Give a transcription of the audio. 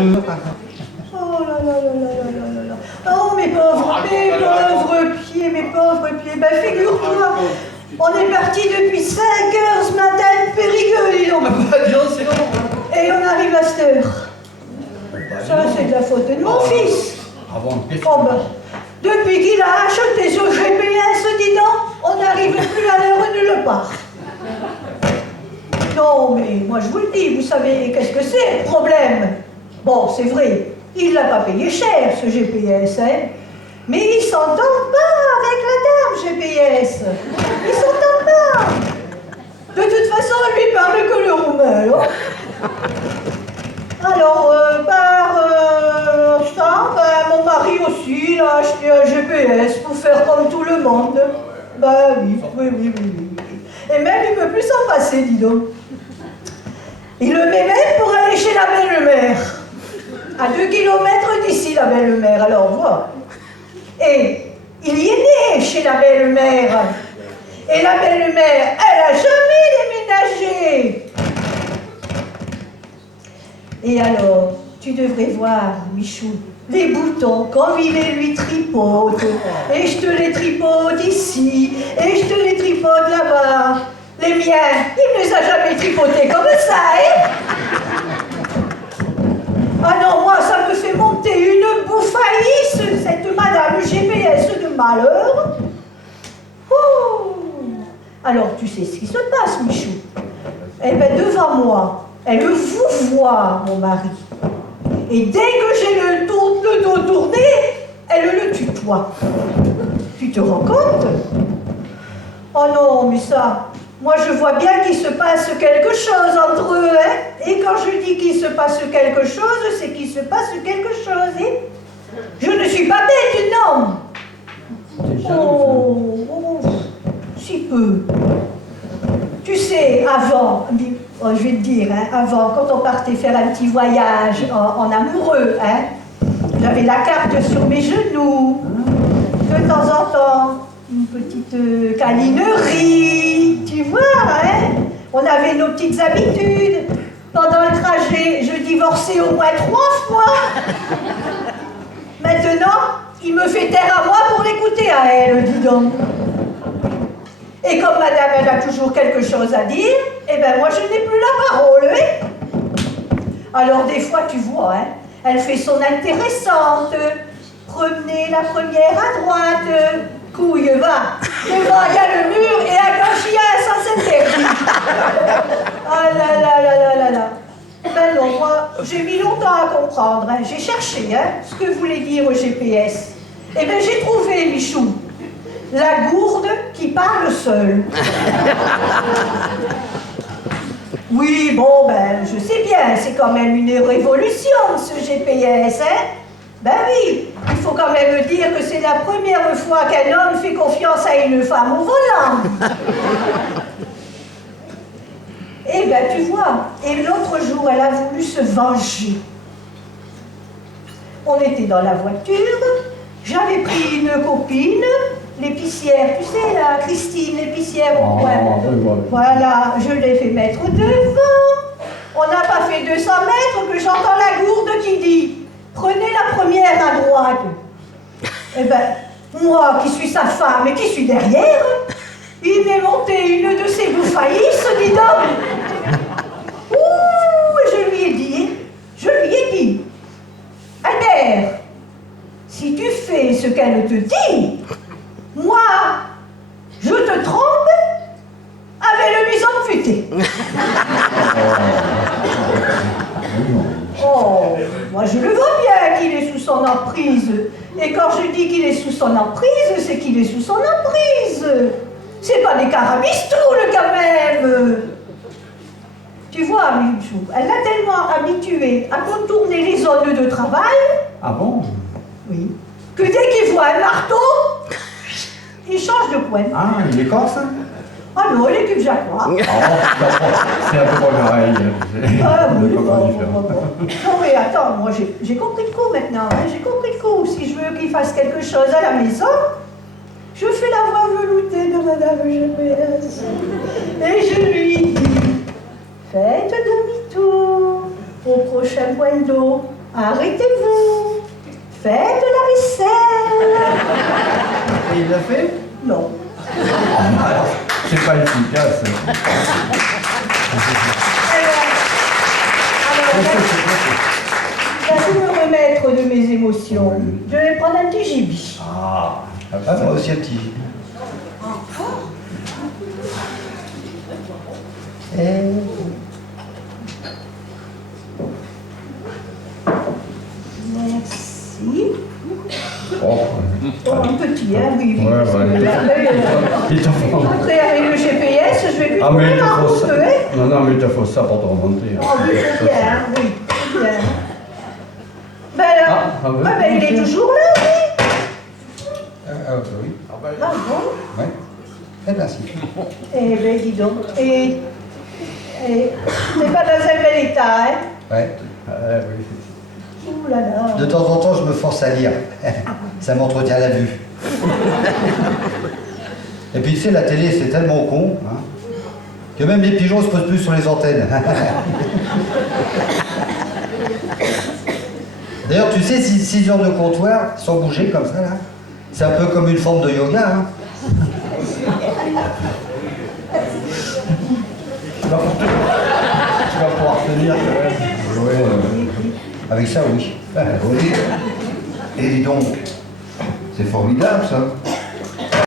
Oh là là là là là là là. Oh mes pauvres pieds. Ben figure-toi, on est parti depuis 5 heures ce matin de Périgueux, dis donc. Et on arrive à cette heure. Ça c'est de la faute de mon fils. Oh ben, depuis qu'il a acheté ce GPS, dis donc, on n'arrive plus à l'heure nulle part. Non mais moi je vous le dis, vous savez qu'est-ce que c'est le problème? Bon, c'est vrai, il l'a pas payé cher, ce GPS, hein. Mais il s'entend pas avec la dame GPS. Il s'entend pas. De toute façon, lui parle que le roumain, alors. Alors, mon mari aussi, il a acheté un GPS pour faire comme tout le monde. Ben oui. Et même, il ne peut plus s'en passer, dis donc. Il le met même pour aller chez la belle-mère. À 2 kilomètres d'ici, la belle-mère, alors voilà. Et il y est né chez la belle-mère. Et la belle-mère, elle n'a jamais déménagé. Et alors, tu devrais voir, Michou, les boutons, comme il les lui tripote. Et je te les tripote ici, et je te les tripote là-bas. Les miens, il ne les a jamais tripotés comme ça, hein? Ah non, moi, ça me fait monter une bouffaïsse, cette madame GPS de malheur. Oh. Alors, tu sais ce qui se passe, Michou? Eh bien, devant moi, elle vous voit, mon mari. Et dès que j'ai le dos tourné, elle le tutoie. Tu te rends compte? Oh non, mais ça, moi je vois bien qu'il se passe quelque chose entre eux, hein? Et quand je dis qu'il se passe quelque chose, c'est qu'il se passe quelque chose, hein? Je ne suis pas bête, non? Oh, si peu. Tu sais, avant, je vais te dire, hein, avant, quand on partait faire un petit voyage en amoureux, hein, j'avais la carte sur mes genoux, de temps en temps, une petite câlinerie, tu vois, hein. On avait nos petites habitudes. Pendant le trajet, je divorçais au moins 3 fois. Maintenant, il me fait taire à moi pour l'écouter à elle, dis donc. Et comme madame, elle a toujours quelque chose à dire, eh ben moi, je n'ai plus la parole, hein. Alors, des fois, tu vois, hein, elle fait son intéressante. Promener la première à droite. Couille, va. Devant, il y a le mur, et à gauche, il y a un sens interdit. Ah là là là là là là. Ben non, moi, j'ai mis longtemps à comprendre, hein. J'ai cherché, hein, ce que voulait dire au GPS. Eh bien, j'ai trouvé, Michou, la gourde qui parle seule. Oui, bon, ben, je sais bien, c'est quand même une révolution, ce GPS, hein. Ben oui, il faut quand même dire que c'est la première fois qu'un homme fait confiance à une femme au volant. Eh ben, tu vois, et l'autre jour, elle a voulu se venger. On était dans la voiture, j'avais pris une copine, l'épicière, tu sais, la Christine, l'épicière au coin. Voilà, je l'ai fait mettre devant. On n'a pas fait 200 mètres que j'entends la gourde qui dit « Prenez la première à droite ». Eh ben, moi qui suis sa femme et qui suis derrière, il m'est monté une de ses bouffaïsses, dis donc. Ouh, je lui ai dit, Albert, si tu fais ce qu'elle te dit, moi, je te trompe avec le bison futé. Oh, moi je le vois bien qu'il est sous son emprise. Et quand je dis qu'il est sous son emprise, c'est qu'il est sous son emprise. C'est pas des carabistoules quand même. Tu vois, Michou, elle l'a tellement habitué à contourner les zones de travail. Ah bon? Oui. Que dès qu'il voit un marteau, il change de coin. Ah, il est corse? Ah non, l'équipe jacquois. C'est un peu pareil. Ah oui, non mais attends, moi j'ai compris le coup maintenant, hein, j'ai compris le coup. Si je veux qu'il fasse quelque chose à la maison, je fais la voix veloutée de Madame GPS. Et je lui dis, faites demi-tour au prochain point d'eau. Arrêtez-vous. Faites la vaisselle. Et il l'a fait? Non. Alors, c'est pas efficace. Je vais me remettre de mes émotions. Je vais prendre un petit gibier. Ah, moi aussi un petit. Merci. oh. Oh, un petit, hein, oui, oui. Ouais, parce que ouais. là, Il te faut... après, avec le GPS, je vais plus Ah, mais trouver il te ma faut route, ça. hein. Non, non, mais il te faut ça pour te remonter. Oh, oui, c'est bien, oui, c'est bien. Ben, Ah, oui. ben, il est toujours là, oui. Oui. Ah, ben, Ah bon? Ouais. Eh bien, si. Eh ben, dis donc. Et c'est pas dans un bel état, hein? Ouais. oui. Ouh là là. De temps en temps, je me force à lire. Ça m'entretient la vue. Et puis, tu sais, la télé, c'est tellement con, hein, que même les pigeons se posent plus sur les antennes. D'ailleurs, tu sais, 6 heures de comptoir, sans bouger comme ça, là, c'est un peu comme une forme de yoga, hein. Tu vas pouvoir tenir. Ouais, avec ça, oui. Oui. Et dis donc, c'est formidable ça.